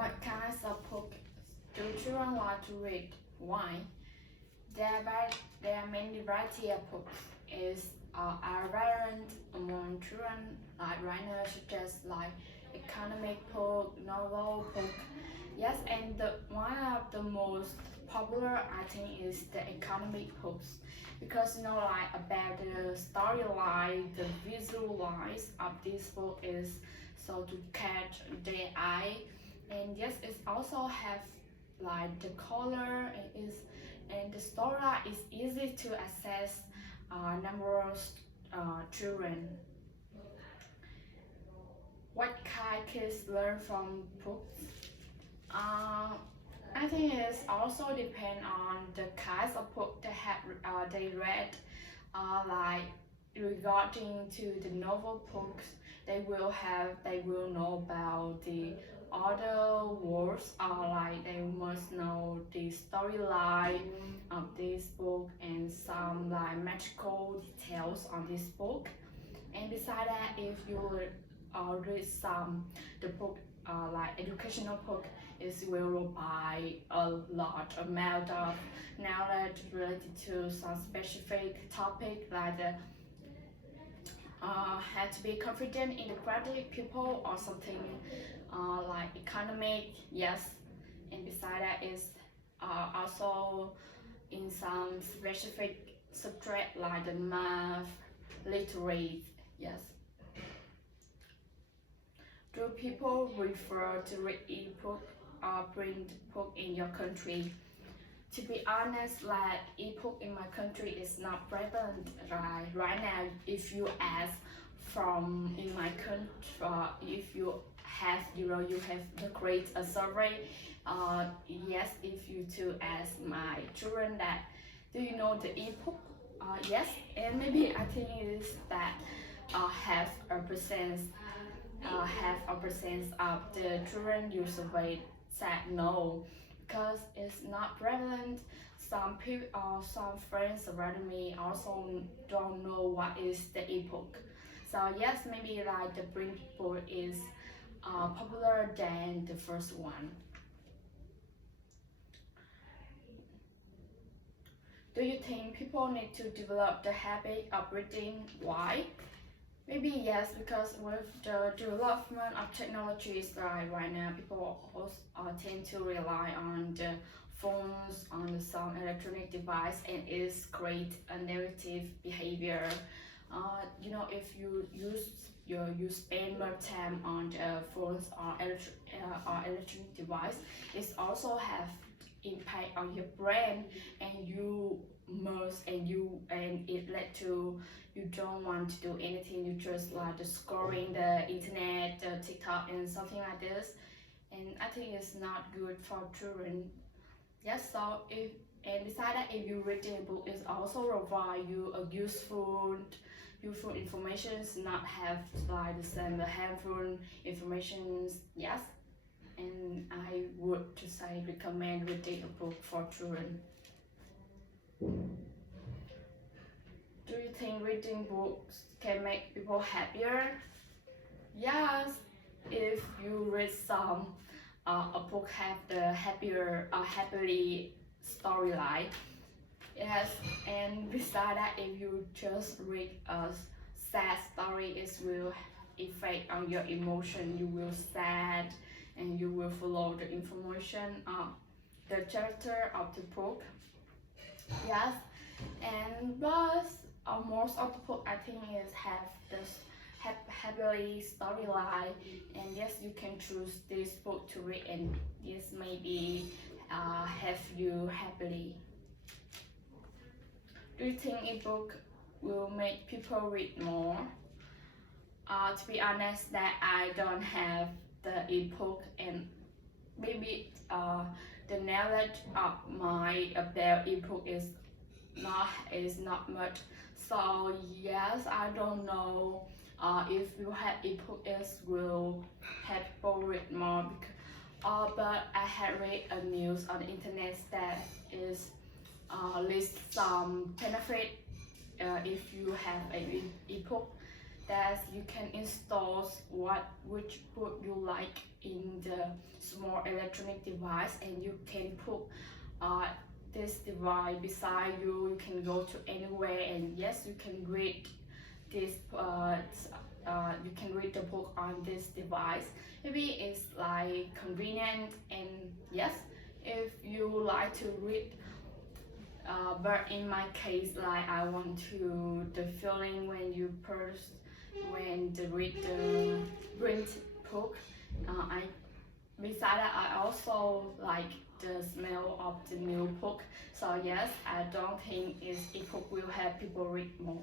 What kinds of books do children like to read? Why? There are many variety of books are variant among children like right now, such as like economic book, novel book. Yes, and one of the most popular I think is the economic books because like about the storyline, the visualize of this book is so to catch the eye, and yes, it also have like the color and the story is easy to access numerous children. What kind kids learn from books? I think it's also depend on the kinds of book they read. Like regarding to the novel books, they will know about the other words, or like they must know the storyline of this book and some like magical details on this book. And beside that, if you read some the book like educational book, it will buy a large amount of knowledge related to some specific topic, like the had to be confident in the creative people or something like economic, yes. And beside that is also in some specific subject like the math, literacy, yes. Do people prefer to read e-book or print book in your country? To be honest, like e-book in my country is not prevalent right now. If you ask from in my country, if you have you have the create a survey, yes, if you to ask my children that do you know the e-book, yes, and maybe I think it is that half a percent of the children you surveyed said no, because it's not prevalent. Some people or some friends around me also don't know what is the e-book. So yes, maybe like the print book is popular than the first one. Do you think people need to develop the habit of reading? Why? Maybe yes, because with the development of technologies right now, people also tend to rely on the phones, on some electronic device, and it's create a negative behavior. If you spend more time on the phones or electronic device, it also have impact on your brain, and it led to you don't want to do anything, you just like the scrolling the internet, the TikTok and something like this, and I think it's not good for children. Yes, so besides that, if you read a book, it also provide you a useful information, not have like the same harmful information, yes. And I would to say recommend reading a book for children. Do you think reading books can make people happier? Yes, if you read some a book have the happily storyline. Yes, and beside that, if you just read a sad story, it will affect on your emotion. You will sad, and you will follow the information of the chapter of the book. Yes, and but most of the book I think is have this happily storyline, and yes, you can choose this book to read, and this maybe have you happily. Do you think a book will make people read more? To be honest, that I don't have the ebook, and maybe the knowledge of my about ebook is not much. So yes, I don't know if you have ebook, it will help people read more. But I had read a news on the internet that is list some benefit if you have an ebook, that you can install which book you like in the small electronic device, and you can put this device beside you. You can go to anywhere, and yes, you can read this you can read the book on this device. Maybe it's like convenient, and yes, if you like to read, but in my case, like I want to the feeling when you when the read the print book. I Besides that, I also like the smell of the new book. So yes, I don't think ebook will help people read more.